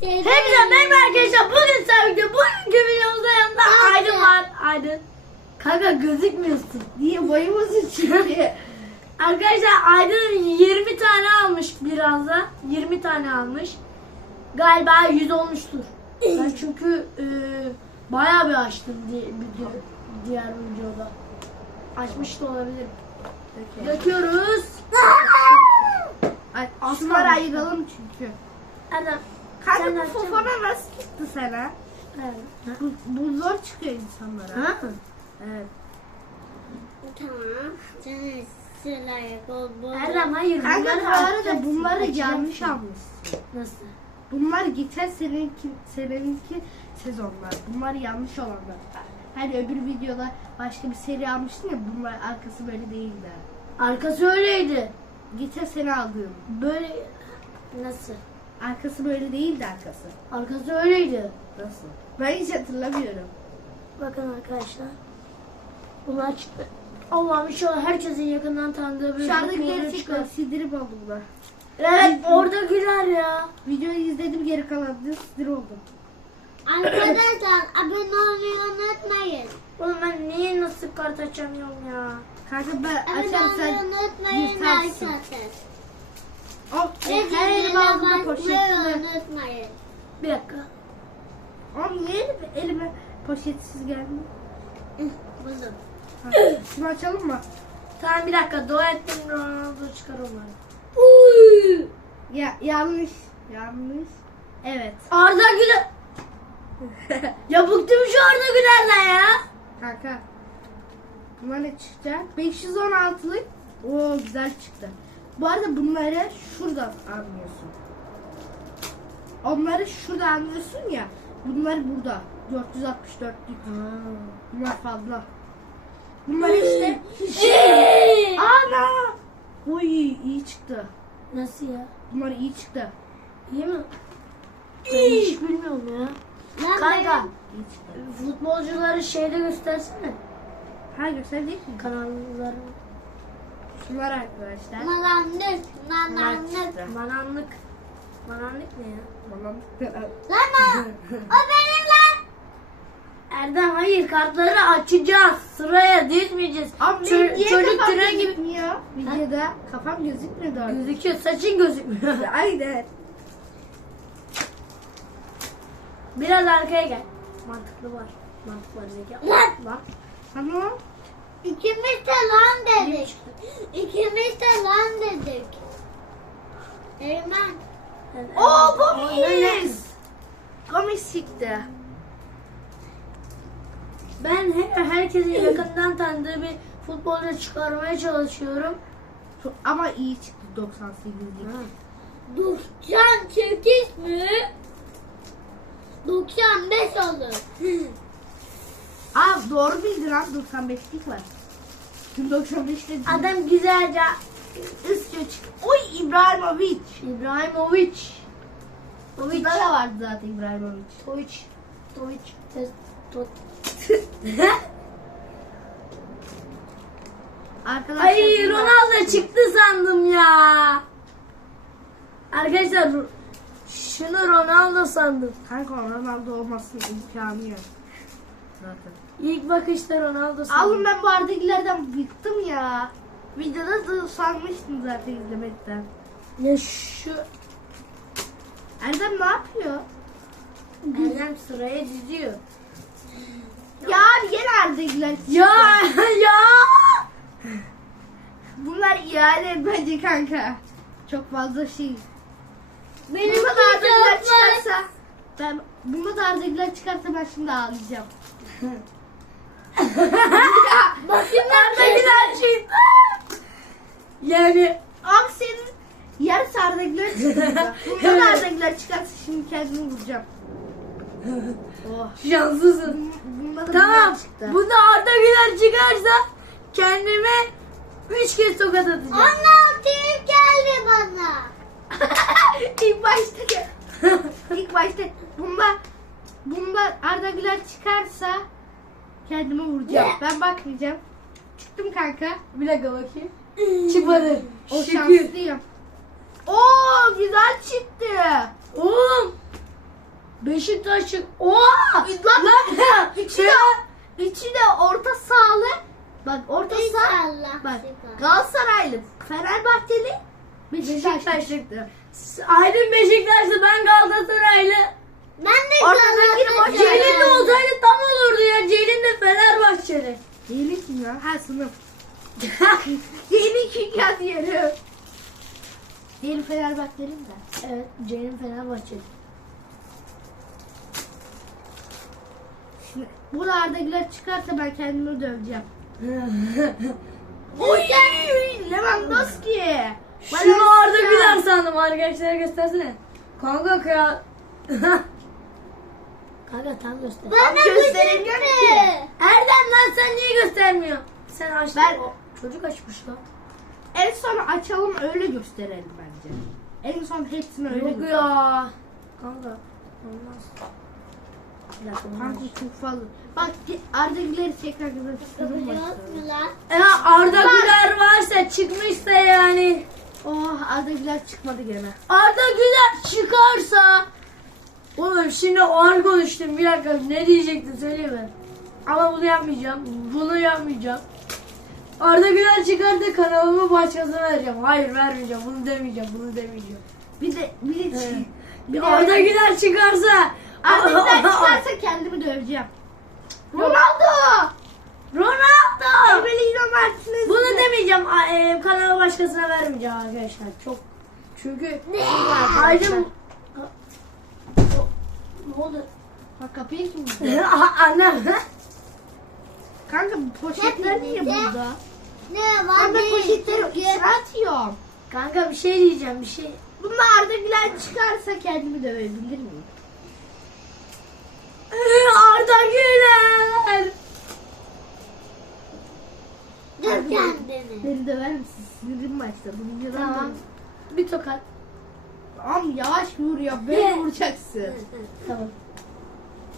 Hepinize merhaba arkadaşlar. Bugün sevgili bugünkü videomuzda yanında Aydın var. Aydın. Kanka gözükmüyorsun. Niye boyumuz çünkü? Arkadaşlar Aydın 20 tane almış biraz da. 20 tane almış. Galiba 100 olmuştur. Ben çünkü e, bayağı bir açtım diye, video, diğer videoda. Açmış da olabilirim. Döküyoruz. Ay, kalmış. ayıralım çünkü. Erdem. Kanka sen bu fofana nasıl çıktı sana? Evet. Bu, bu zor çıkıyor insanlara. Ha? Evet. Tamam. Sen sıraya bol bol. Erdem hayır. Kanka bunları bu arada açacaksın, bunları yanlış almışsın. Nasıl? Bunlar geçen seneninki, seneninki sezonlar. Bunlar yanlış olanlar. Hani öbür videoda başka bir seri almıştın ya bunlar arkası böyle değildi. Arkası öyleydi. Geçen sene aldığım. Böyle nasıl? Arkası böyle değildi arkası. Arkası öyleydi. Nasıl? Ben hiç hatırlamıyorum. Bakın arkadaşlar. Bunlar çıktı. Allah'ım inşallah herkesin yakından tanıdığı bir Dışarıdakileri çıkar. Sindirim oldu bunlar. Evet orada güler ya. Videoyu izledim geri kalanını sinir oldum. Arkadaşlar abone olmayı unutmayın. Oğlum ben niye nasıl kart açamıyorum ya? Kanka ben Abone olmayı açarsan unutmayın yırtarsın. arkadaşlar. Ve her basmayı poşetini. unutmayın. Bir dakika. Oğlum niye elime, elime poşetsiz geldi? Buldum. Ha, Şunu açalım mı? Tamam bir dakika. Dua ettim Ronaldo çıkar onları. Ya yanlış. Yanlış. Evet. Arda Güler. ya bıktım şu Arda Güler'den ya. Kanka. Bunlar ne çıktı? 516'lık. Oo güzel çıktı. Bu arada bunları şuradan anlıyorsun. Onları şurada anlıyorsun ya. Bunlar burada. 464'lük. Bunlar fazla. Bunlar işte. Ana! Oy iyi çıktı. Nasıl ya? Bunlar iyi çıktı. İyi mi? Ben hiç bilmiyorum ya. Lan Kanka İyi çıktı. futbolcuları şeyde göstersene. Ha gösterdik mi? Kanalları. Şunlar arkadaşlar. Malandık. çıktı. Mananlık. Mananlık ne ya? Tamam. Lan o. Benim lan. Erdem hayır kartları açacağız. Sıraya dizmeyeceğiz. Abi Çö- niye çocuk kafam türe gibi gözükmüyor? Videoda kafam gözükmüyor doğru. gözüküyor. Saçın gözükmüyor. Aynen. Biraz arkaya gel. Mantıklı var. Mantık var zeka. Lan. Tamam. İkimiz de lan dedik. İkimiz de lan dedik. Eymen. Oo Öyle. Gomis. Gomis çıktı. Ben her, herkesin yakından tanıdığı bir futbolcu çıkarmaya çalışıyorum. Ama iyi çıktı 98'lik. Ha. 98 mi? 95 olur. Aa doğru bildin lan 95'lik var. Şimdi 95'te Adam güzelce ısıyor çıktı. Oy İbrahimovic. İbrahimovic. Tovic. Bizde de vardı zaten İbrahimovic. Test. Tot. Arkadaşlar Ay Ronaldo çıktı sandım ya. Arkadaşlar şunu Ronaldo sandım. Kanka Ronaldo olmasın imkanı yok. Zaten. İlk bakışta Ronaldo. Alın ben bu Ardagilerden bıktım ya. Videoda da sanmıştım zaten izlemekten. Ya şu Erdem ne yapıyor? Erdem sıraya diziyor. Ya abi Ardagiler. Ya ya. Bunlar iade bence kanka. Çok fazla şey. Benim Bunda da çıkarsa. Ben bunda da çıkarsa ben şimdi ağlayacağım. Bakın Ardagiler çıktı. Yani Abi senin yarısı Ardagiler çıktı. Bunda da Ardagiler çıkarsa şimdi kendimi vuracağım. Oh. şanslısın. Bunda da Tamam. bunlar çıktı. Bunda Arda Güler çıkarsa kendime üç kez tokat atacağım. 16 geldi bana. İlk başta ilk başta bunda bunda Arda Güler çıkarsa kendimi vuracağım. Ben bakmayacağım. Çıktım kanka. Bir dakika bakayım. Çıkmadı. O Şükür. şanslıyım. Oo güzel çıktı. Oğlum Beşiktaş çık. Oha! Lan, Lan! üçü de, üçü de orta sahalı. Bak orta saha. İnşallah. Bak. Galatasaraylı, Fenerbahçeli, Beşiktaş Beşiktaş çıktı. Aydın Beşiktaşlı ben Galatasaraylı. Ben de Galatasaray- boş Celil de olsaydı tam olurdu ya. Celil de Fenerbahçeli. Yeni kim ya? Ha sınıf. Yeni kim ya diyelim. Yeni Fenerbahçeli de. evet Celil Fenerbahçeli. Şimdi bu Arda Güler çıkarsa ben kendimi döveceğim. Oy! Lewandowski. Şunu Arda Güler sandım arkadaşlara göstersene. Kanka kıya... Kanka tam göster. Bana Abi gösteremiyorum ki. Erdem lan sen niye göstermiyorsun? Sen açtın. Ben- o- Çocuk açmış lan. En son açalım öyle gösterelim bence. En son hepsini öyle Yok ya. Kanka. Olmaz. Kanka çok fazla. Bak Arda Güler'i tekrar gösterelim. Ya Arda Güler varsa çıkmışsa yani. Oh Arda Güler çıkmadı gene. Arda Güler çıkarsa. Oğlum şimdi ağır konuştum. Bir dakika ne diyecektin söyleyeyim Ama bunu yapmayacağım. Bunu yapmayacağım. Arda Güler çıkarsa kanalımı başkasına vereceğim. Hayır vermeyeceğim. Bunu demeyeceğim. Bunu demeyeceğim. Bir de bir de Evet. bir de Arda Güler çıkarsa. Arda Güler çıkarsa kendimi döveceğim. Ronaldo! Ronaldo. Evelino Martinez. Bunu demeyeceğim. E, Kanalı başkasına vermeyeceğim arkadaşlar. Çok çünkü Aydın ne oldu? Bak kapıyı kim? Aha, Annem. Kanka bu poşetler niye Hepinize- burada? Ne var değil. poşetleri içine atıyorum. Kanka bir şey diyeceğim bir şey. Bunda Arda Güler çıkarsa kendimi dövebilir miyim? Arda Güler. Dur kendini. Beni döver misin? Sinirim başladı. Tamam. Bir tokat. Tamam yavaş vur ya. Böyle vuracaksın. Tamam.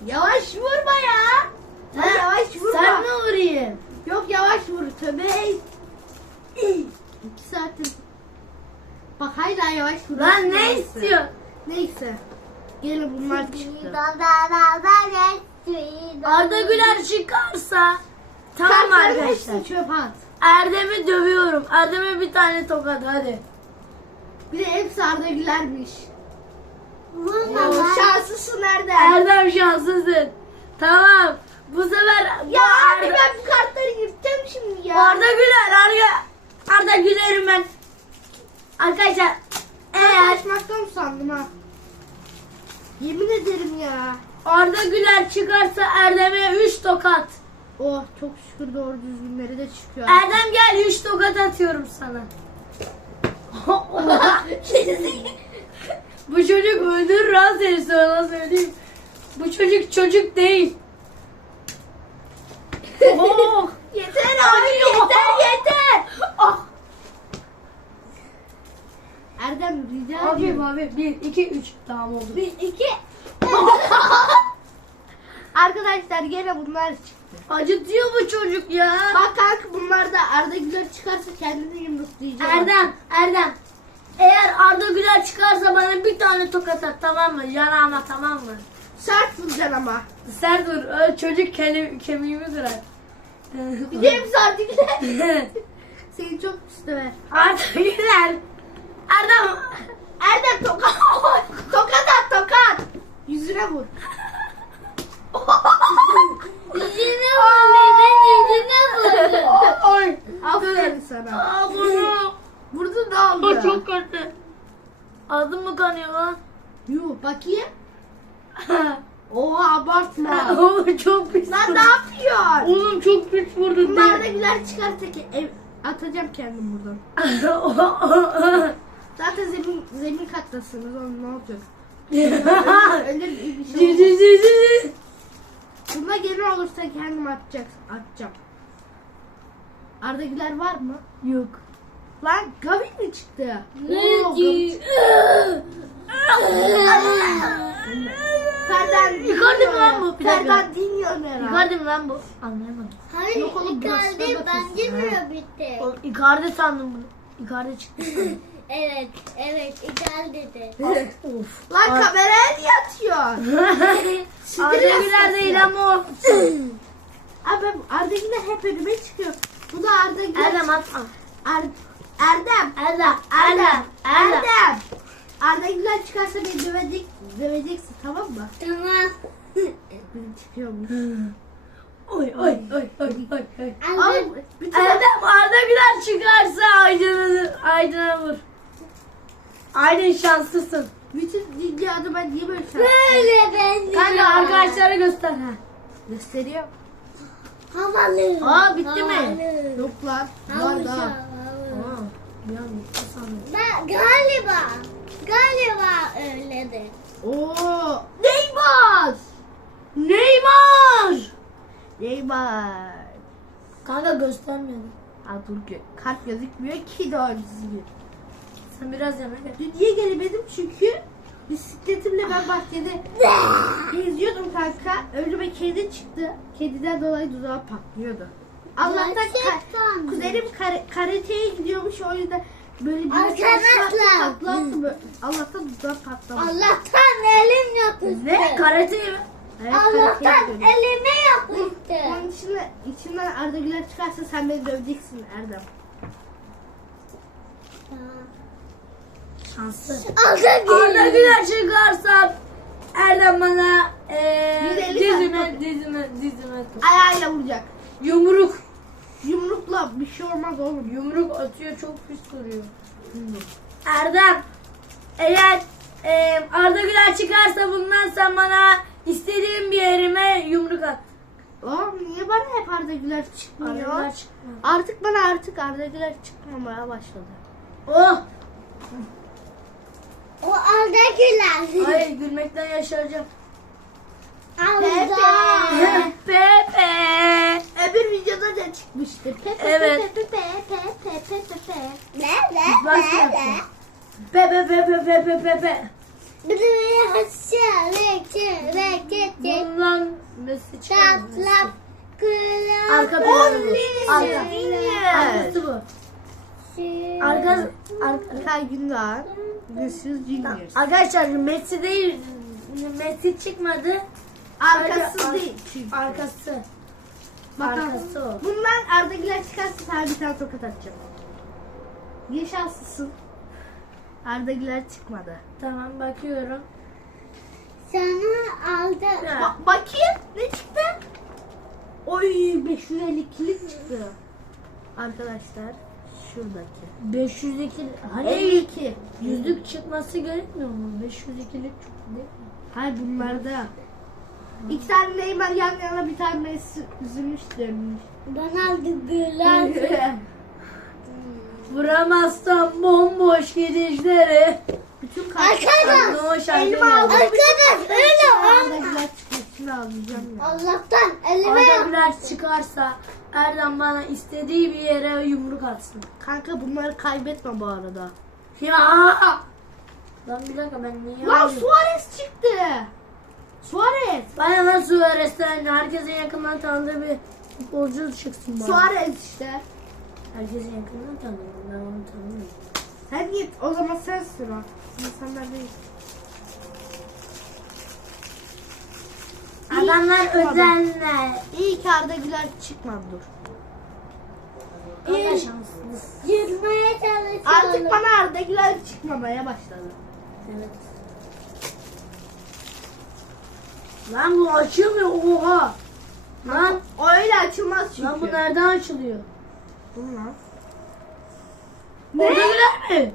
Yavaş vurma ya. Ha, yavaş vurma. Sen mi vurayım? Yok yavaş vur. Tövbe. İki saattir. Bak hala yavaş vur. Lan ne Neyse. istiyor? Neyse. Gelin bunlar çıktı. Da da da da da. Arda Güler çıkarsa tamam Kartların arkadaşlar. çöpe at. Erdem'i dövüyorum. Erdem'e bir tane tokat hadi. Bir de hepsi Arda Güler'miş. Lan. şanslısın Erdem. Erdem şanslısın. Tamam. Bu sefer bu Ya abi Arda, ben bu kartları yırtacağım şimdi ya. Arda Güler Arda, Arda Güler'im ben. Arkadaşlar eğer açmaktan sandım ha. Yemin ederim ya. Arda Güler çıkarsa Erdem'e 3 tokat. Oh çok şükür doğru düzgünleri de çıkıyor. Erdem gel 3 tokat atıyorum sana. Bu çocuk öldürür ha seni sana söyleyeyim. Bu çocuk çocuk değil. Oh. yeter abi yeter yeter. Ah. Erdem rica Abi ediyorum. abi 1 2 3 tamam oldu. Bir iki. Arkadaşlar gene bunlar çıktı. Acıtıyor bu çocuk ya. Bak kanka bunlar da Arda Güler çıkarsa kendini yumruklayacak. Erdem, Erdem. Eğer Arda Güler çıkarsa bana bir tane tokat at tamam mı? Yanağıma tamam mı? Sert vuracaksın ama. Sert vur. Çocuk kele, kemiğimi kırar. Hepsi Arda Güler. Seni çok istiyor. Arda Güler. Erdem. Erdem tokat. tokat at tokat. Yüzüne vur. Yüzüne vur. Neden yüzüne vur? Ay. Aferin sana. Aa bunu. Oldu? O çok kötü. Ağzım mı kanıyor lan? Yuh bakayım. Oha abartma. Oğlum çok pis. Lan ne yapıyorsun? Oğlum çok pis vurdun. Bunlar da güler çıkarsa ki ev, atacağım kendim buradan. Zaten zemin zemin kattasınız oğlum ne olacak? Öyle bir şey olmaz. Bunda gene olursa kendim atacak, atacağım. Arda Güler var mı? Yok. Lan Gavi mi çıktı? Oo, Ne çıktı. Ferdan Icardi mi lan bu? Bir dakika. Ferdan dinliyorum herhalde. Icardi mi lan bu? Anlayamadım. Hayır, Yok oğlum, burası Icardi da bence bakıyorsun, mi bitti? Oğlum Icardi sandım bunu. Icardi çıktı. Evet, evet, Icardi dedi. of. Lan kameraya niye atıyorsun? Arda Güler değil ama o. Abi Arda Güler hep önüme çıkıyor. Bu da Arda Güler. Erdem atma. Er, Erdem. Erdem. Erdem. Erdem. Erdem. Arda Güler çıkarsa beni dövecek, döveceksin tamam mı? Tamam. Benim çıkıyormuş. Oy oy oy oy oy oy. Erdem Arda Güler çıkarsa Aydın'ı Aydın'a vur. Aydın şanslısın. bütün dünyada ben niye böyle şey Böyle ben Kanka arkadaşlara göster ha. gösteriyor? Havalı. Aa, bitti mi? Havalı. Yok lan. Var daha. Sandım. Ben galiba. Galiba öyledir. Oo. Neymar. Neymar. Neymar. Kanka göstermedim. Ha dur kart gözükmüyor ki doğru düzgün. Sen biraz yemek et. Dün niye gelemedim çünkü bisikletimle ben bahçede geziyordum kanka. Önüme kedi çıktı. Kediden dolayı dudağı patlıyordu. Allah'tan ka- kuzenim kare- karateye gidiyormuş o yüzden böyle bir Arkadaşlar. patlattı böyle. Allah'tan dudağı patlamadı. Allah'tan elim yapıştı. Ne? Karate mi? Evet, karateye Allah'tan elime yapıştı. Onun içinden, içinden Arda Güler çıkarsa sen beni döveceksin Erdem. Şanslı. Arda Arda Güler çıkarsa Erdem bana eee 150 dizime tane. dizime dizime Ayağıyla vuracak. Yumruk Yumrukla bir şey olmaz oğlum. yumruk atıyor çok pis vuruyor. Erdem eğer eee Arda Güler çıkarsa bundan sen bana istediğin bir yerime yumruk at. Oğlum niye bana hep Arda Güler Arda çıkmıyor? Güler çıkma. Artık bana artık Arda Güler çıkmamaya başladı. Oh! O Arda Güler. Ay gülmekten yaşayacağım. Arda. Pepe. Öbür videoda da çıkmıştı. Pepe Evet. pepe pepe pepe pepe pepe. Ne ne Başla. ne ne. Pepe pepe pepe pepe. Bir de haşere kere kere. Bundan Messi çıkar. Laf laf. Kula. Arka planı bu. Arka. Arkası bu. Arka, arka. Kay Gündoğan. Vinicius Junior. Arkadaşlar Messi değil. Messi çıkmadı. Arkası ar- değil çünkü. Arkası. Bakalım. Arkası o. Bundan Arda Güler çıkarsa sana bir tane tokat atacağım. Niye şanslısın? Arda Güler çıkmadı. Tamam bakıyorum. Sana aldı. Ba- bakayım ne çıktı? Oy 552'lik çıktı. Arkadaşlar şuradaki. 502 hani 52. yüzlük çıkması gerekmiyor mu? 502'lik çok değil mi? Hayır bunlarda. İki tane Neymar yan yana bir tane Messi üzülmüş dönmüş. Bana aldı Güler. Vuramazsam bomboş gidişleri. Bütün Arkadaş. Geldi. aldım. Öyle Arda olma. Allah'tan elime yap. Güler çıkarsa Erdem bana istediği bir yere yumruk atsın. Kanka bunları kaybetme bu arada. Ya! Lan bir dakika ben niye Lan? Suarez çıktı. Suarez. Bana lan Suarez'den herkesin yakından tanıdığı bir futbolcu çıksın bana. Suarez işte. Herkesin yakından tanıdığı ben onu tanımıyorum. Sen git o zaman sensin o. İnsanlar değil. Adamlar çıkmadı. özenler. İyi ki Arda Güler çıkmadı dur. İyi. şanslısın. Yürümeye çalışıyorum. Artık bana Arda Güler çıkmamaya başladı. Evet. Lan bu açılmıyor oha. Lan, Öyle açılmaz çünkü. lan bu nereden açılıyor? Bu lan? Ne? Orada güler mi?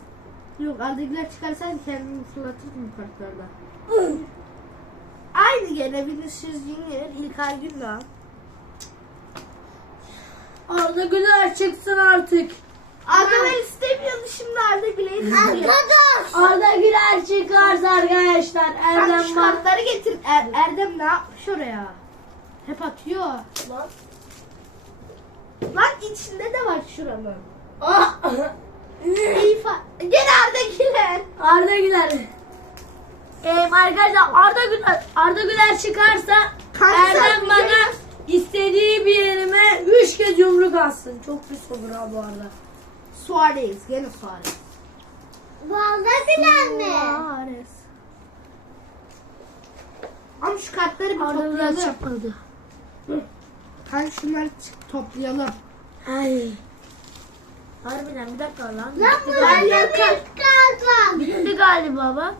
Yok Arda Güler çıkarsan kendini fırlatırım kartlarda. Aynı Vinicius Junior, İlkay Gündoğan. Arda Güler çıksın artık. Arda Güler istemiyordu şimdi Arda Güler'i. Arkadaş. Arda Güler çıkarsa arkadaşlar Erdem şu var. kartları getir. Er- Erdem ne yapmış oraya? Hep atıyor. Lan. Lan içinde de var şuranın. Ah! İyi fa- Gene Arda Güler. Arda Güler. Ee, arkadaşlar Arda Güler Arda Güler çıkarsa Kanka sen Erdem bana istediği bir yerime üç kez yumruk atsın. Çok pis olur ha bu arada. Suarez. Gene Suarez. Arda Güler mi? Suarez. Ama şu kartları bir Arda toplayalım. çapladı. Kanka şunları ç- toplayalım. Ay. Harbiden bir dakika lan. Lan Bitti bu galiba. bende bir kart var. Bitti galiba bak.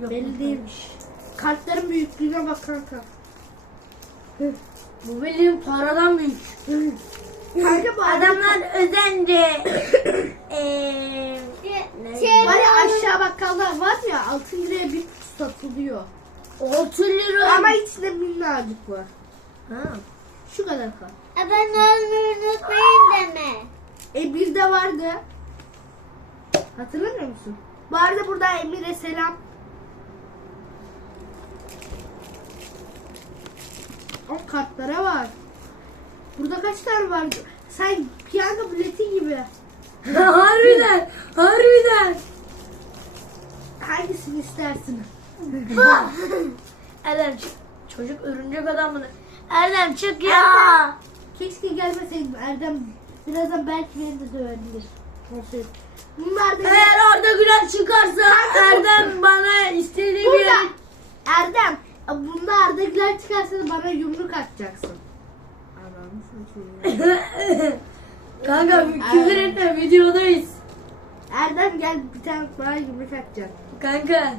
Yok, Belli değilmiş. Kartların büyüklüğüne bak kanka. Bu bildiğin paradan büyük. Kanka bu adam Adamlar özence eee Şey, var ya aşağı bakkallar var ya 6 liraya bir kutu satılıyor. 30 lira. Ama içinde minnacık var. Ha. Şu kadar kal. E ben ölmeyi unutmayın deme. E bir de vardı. Hatırlamıyor musun? Bu arada burada Emir'e selam. O kartlara var. Burada kaç tane var? Sen piyango bileti gibi. harbiden. Harbiden. Hangisini istersin? Erdem çık. Çocuk örümcek adam bunu. Erdem çık ya. Erdem. Keşke gelmeseydim Erdem. Birazdan belki beni de dövebilir. Olsaydı. Bunlar da Eğer Arda Güler çıkarsa Erdem bana istediği bir Burada. Erdem. Bunda Arda Güler çıkarsa da bana yumruk atacaksın. Kanka küfür etme videodayız. Erdem gel bir tane bana yumruk atacaksın. Kanka.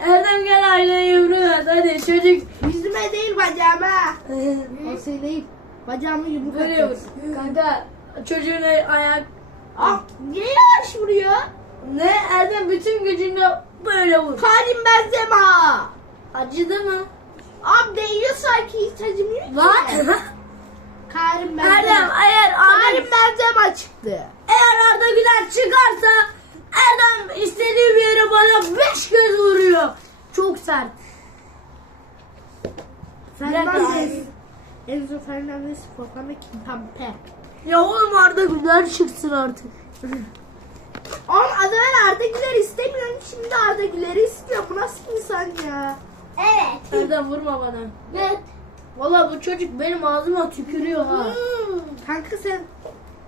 Erdem gel aileye yumruğu at hadi çocuk. Yüzüme değil bacağıma. O şey değil. Bacağıma yumruk Böyle vur. Kanka çocuğun ayak... Ah, niye yavaş vuruyor? Ne Erdem bütün gücünle böyle vur. Karim Benzema. Acıdı mı? Abi değiyor sanki hiç acımıyor ki. Lan. Karim Benzema. Erdem eğer Karim Arda, Benzema çıktı. eğer Arda Güler çıkarsa Erdem istediği bir yere bana beş göz vuruyor. Çok sert. Fernandez. Enzo Fernandez, Fofana, Kimpembe. Ya oğlum Arda Güler çıksın artık. Oğlum adamın Arda Güler istemiyorum. Şimdi Arda Güler'i istiyor. Bu nasıl insan ya? Evet. Erdem vurma bana. Evet. Valla bu çocuk benim ağzıma tükürüyor ha. Kanka sen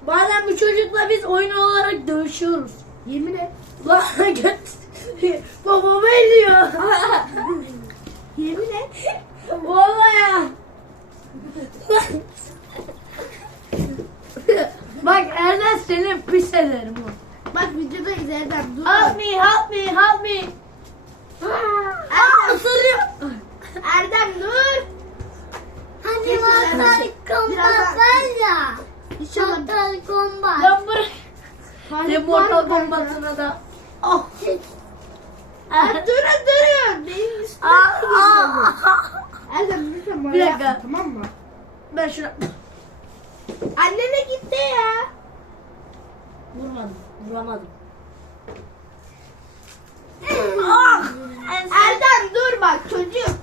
Bazen bu çocukla biz oyun olarak dövüşüyoruz. yemin et. Lan göt. Babamı eliyor. Yemin et. Valla ya. Bak Erdem seni pis ederim o. Bak videoda izlerden dur. Help me, help me, help me. Aa, ısırıyor. Erdem dur. Hani Mortal. Kombat var ya. Mortal Kombat. Lan bırak. Ne Mortal? Kombat'ına da. Oh. Durun durun. Benim üstüme Aa, geliyor. aa. Erdem lütfen bana Bir dakika. yapma tamam mı? Ben şuna Annene gitti ya. vurmadım. Vuramadım. ah! Erdem dur bak çocuk.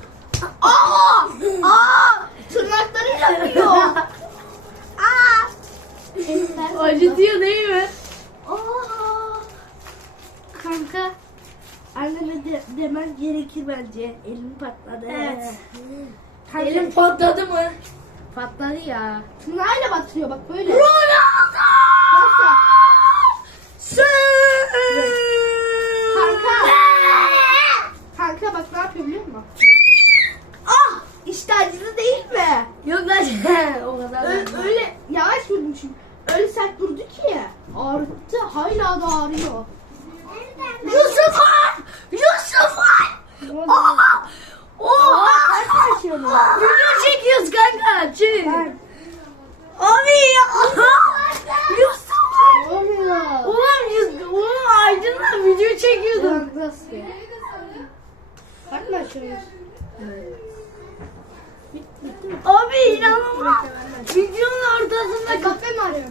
Aa! Aa! Tırnakları yapıyor. Aa! Acıtıyor değil mi? Aa! Kanka anneme de, demen gerekir bence. Elim patladı. Evet. Kanka, Elim patladı mı? patladı ya. Tırnağıyla batırıyor bak böyle. Ronaldo! Nasıl? Sen! Kanka. Kanka bak ne yapıyor biliyor musun? Ah! İşte acılı değil mi? Yok lan o kadar. Ö- öyle yavaş vurmuşum. Öyle sert vurdu ki ağrıttı. Hala da ağrıyor. Yusuf Han! Yusuf Han! Oha! Oha! Yaşıyor bu? Video çekiyoruz kanka. Çek. Abi ya. Yusuf Han! Ulan ulan Aydın'la video çekiyordum. Bak nasıl ya? Abi inanılmaz. Videonun ortasında Kafe mi arıyor?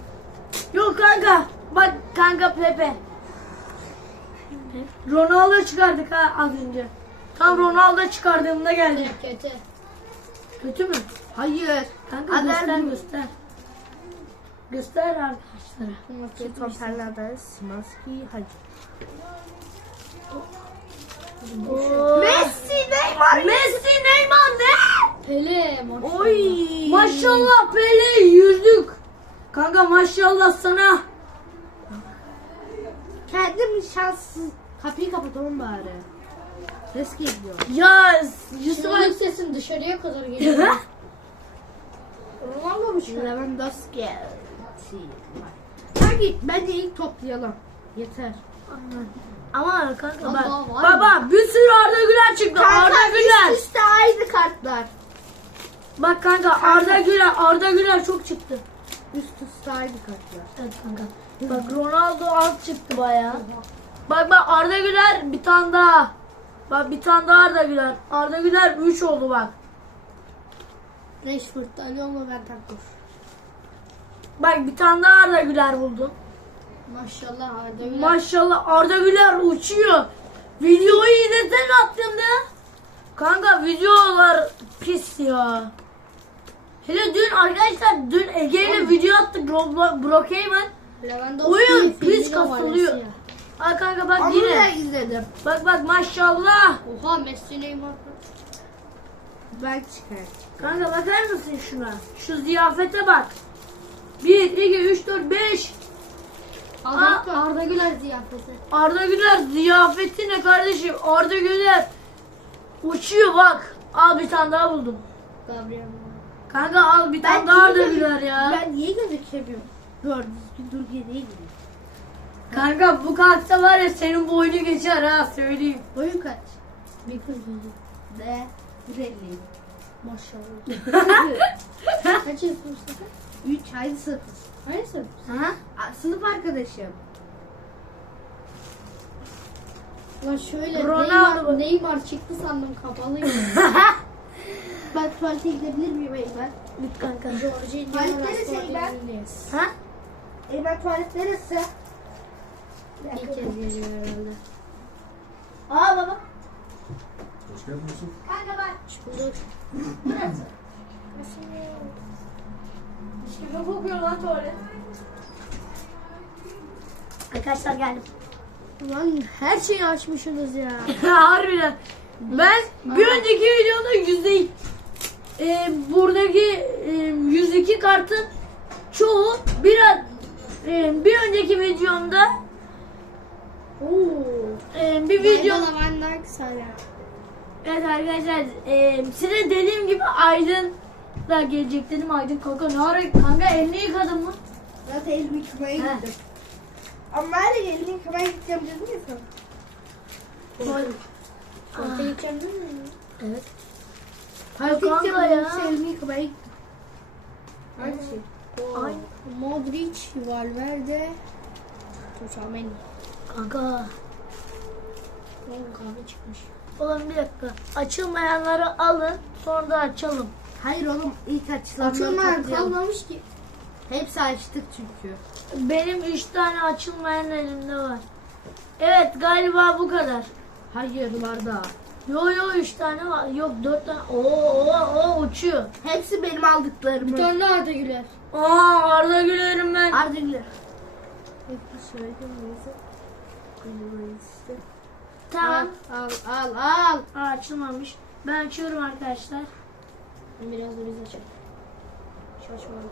Yok kanka. Bak kanka Pepe. Ronaldo çıkardık ha az önce. Tam Ronaldo çıkardığımda geldi. Kötü. Kötü mü? Hayır. Kanka Adam- göster göster. Göster arkadaşlara. Tom Fernandez, Szymanski, Hacı. Messi, Neymar. Messi, Neymar ne? Pele. Oy. Maşallah Pele yüzdük. Kanka maşallah sana. Kendim şanssız. Kapıyı kapatalım bari. Ses geliyor. Ya Yusuf Adam dışarıya kadar geliyor. Ronaldo mu çıkar? Lewandowski. Sanki bence ilk toplayalım. Yeter. Ama kanka bak. var Baba bir sürü Arda Güler çıktı. Arda Güler. üst üste aynı kartlar. Bak kanka Arda Güler. Arda Güler çok çıktı. Üst üste aynı kartlar. Evet kanka. Bak Ronaldo alt çıktı bayağı. Bak bak Arda Güler bir tane daha. Bak bir tane daha Arda Güler. Arda Güler 3 oldu bak. Rashford, Olma, Bentancur. Bak bir tane daha Arda Güler buldum. Maşallah Arda Güler. Maşallah Arda Güler uçuyor. Videoyu izlesen attığımda. Kanka videolar pis ya. Hele dün arkadaşlar dün Ege ile video attık Brookhaven. Lewandowski, Oyun pis kasılıyor. Ay kanka bak Onu yine. izledim. Bak bak maşallah. Oha Messi Neymar. Ben çıkarım. Kanka bakar mısın şuna? Şu ziyafete bak. 1, 2, 3, 4, 5. Arda, Arda Güler ziyafeti. Arda Güler ziyafeti ne kardeşim? Arda Güler uçuyor bak. Al bir tane daha buldum. Gabriel. Kanka al bir tane daha Güler ya. Ben niye gözükemiyorum? Doğru düzgün dur değil mi? Kanka bu kalksa var ya senin boynu geçer ha söyleyeyim. Boyun kaç? Bir kız yüzü. De. 1.50. Maşallah. Kaç yaşındasın? 3 aynı sınıf. Neyse. Ha? Aa, Sınıf arkadaşım. Lan şöyle Ronaldo. Neymar, Neymar çıktı sandım kapalıydı. Ben tuvalete gidebilir miyim Eymen? Git kanka. Tuvalet neresi Eymen? Ha? Eymen tuvalet neresi? İlk kez geliyor herhalde. Aa baba. Hoş geldin Yusuf. Kanka bak. Bulduk. Burası. Şimdi kokuyor lan tuvalet. Arkadaşlar geldim. Lan her şeyi açmışsınız ya. Harbiden. Ben bir önceki videoda yüzde e, buradaki e, 102 kartın çoğu biraz e, bir önceki videomda e, bir video evet arkadaşlar e, size dediğim gibi Aydın da gelecek dedim Aydın kanka ne ara kanka elini yıkadın mı? Zaten elimi yıkamaya gittim. Ama ben de elimi yıkamaya gideceğim dedim ya sana. Orta geçebilir miyim? Evet. Tuvalete kanka ya. elimi yıkamaya? Ay. Modric, Valverde, Tchouaméni. Kanka. Oğlum kahve çıkmış. Oğlum bir dakika. Açılmayanları alın sonra da açalım. Hayır oğlum ilk açılanları Açılmayan toplayalım. kalmamış ki. Hepsi açtık çünkü. Benim 3 tane açılmayan elimde var. Evet galiba bu kadar. Hayır var da. Yo yo 3 tane var. Yok 4 tane. Oo oo oo uçuyor. Hepsi benim aldıklarımı. Bir tane Arda Güler. Aa Arda Güler'im ben. Arda Güler. Hepsi söyledim neyse. işte. Tamam. Al al al. Aa, açılmamış. Ben açıyorum arkadaşlar. Biraz da biz açalım. Şaşmadım.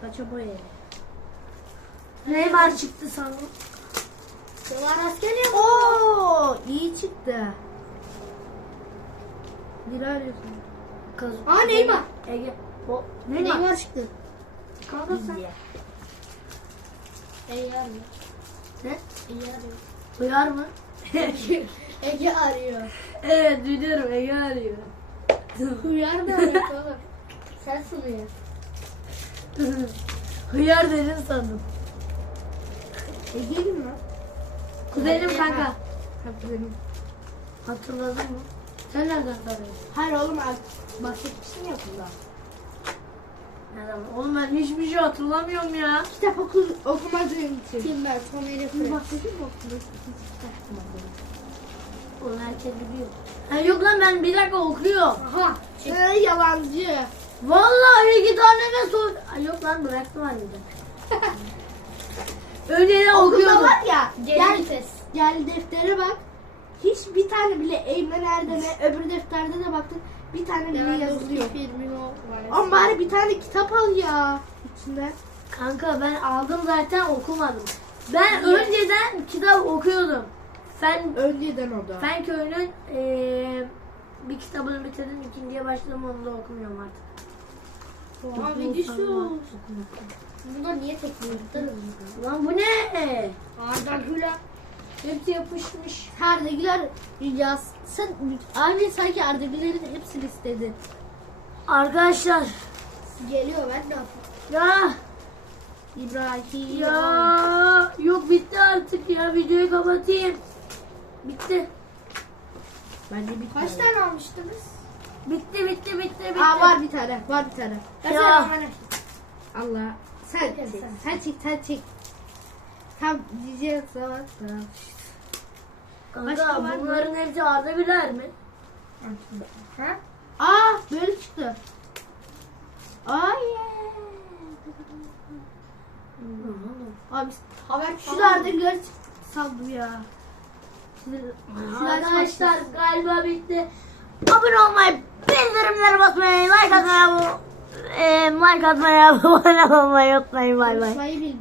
Kaça boya. Neymar çıktı sandım. Dolar asker ya. Oo iyi çıktı. Arıyorsun. Kız. Aa Neymar. Ege. O, Neymar. Neymar çıktı. Kanka sen. Ege arıyor. Ne? Ege arıyor. Duyar mı? Ege arıyor. evet duyuyorum Ege arıyor. Hıyar da arıyor oğlum. Sensin hıyar. Hıyar dedin sandım. Ege'nin mi? Kuzenim kanka. Ha. Hatırladın mı? Sen nereden tanıyorsun? Hayır oğlum artık bahsetmişsin ya bundan. Nereden? Oğlum ben hiçbir şey hatırlamıyorum ya. Kitap oku, okumadığım için. Ben? Bunu Herif'e. bahsedeyim mi için? Oğlum herkes biliyor. Ha yok lan ben bir dakika okuyorum. Aha. Ee, yalancı. Vallahi iki tane sor. Ay yok lan bıraktım harbiden. Önceden Okulda okuyordum. var ya. Gel Gel, gel deftere bak. Hiç bir tane bile Eymen Erdem'e öbür defterde de baktık. Bir tane bile yazılıyor. Firmino, Valencia. Ama bari bir tane kitap al ya. içinden. Kanka ben aldım zaten okumadım. Ben Niye? önceden kitap okuyordum. Fen Önceden o da. Fen köyünün eee bir kitabını bitirdim. ikinciye başladım onu da okumuyorum artık. Aa videosu. Bunlar niye tekmiyor? Lan bu ne? Arda Güler. Hepsi yapışmış. Arda Güler yaz. Sen abi sanki Arda Güler'in hepsini istedin. Arkadaşlar Geliyor ben ne yapayım? ya İbrahim. ya yok bitti artık ya videoyu kapatayım. Bitti. Bence bir Kaç tane almıştınız? Bitti bitti bitti bitti. Aa var bir tane. Var bir tane. Ya. Allah. Sen sen. Sen çek. Sen çek. Tam diyeceğim zaman. Tamam. Kanka Başka var mı? bunların hepsi Arda Güler mi? Ha? Aa böyle çıktı. Ay. Abi Haber şu da Arda Güler çıktı sandım ya. Arkadaşlar galiba bitti. Abone olmayı, bildirimleri basmayı, like atmayı, e, like atmayı, abone olmayı unutmayın. Bay bay. Konuşmayı bilmiyor.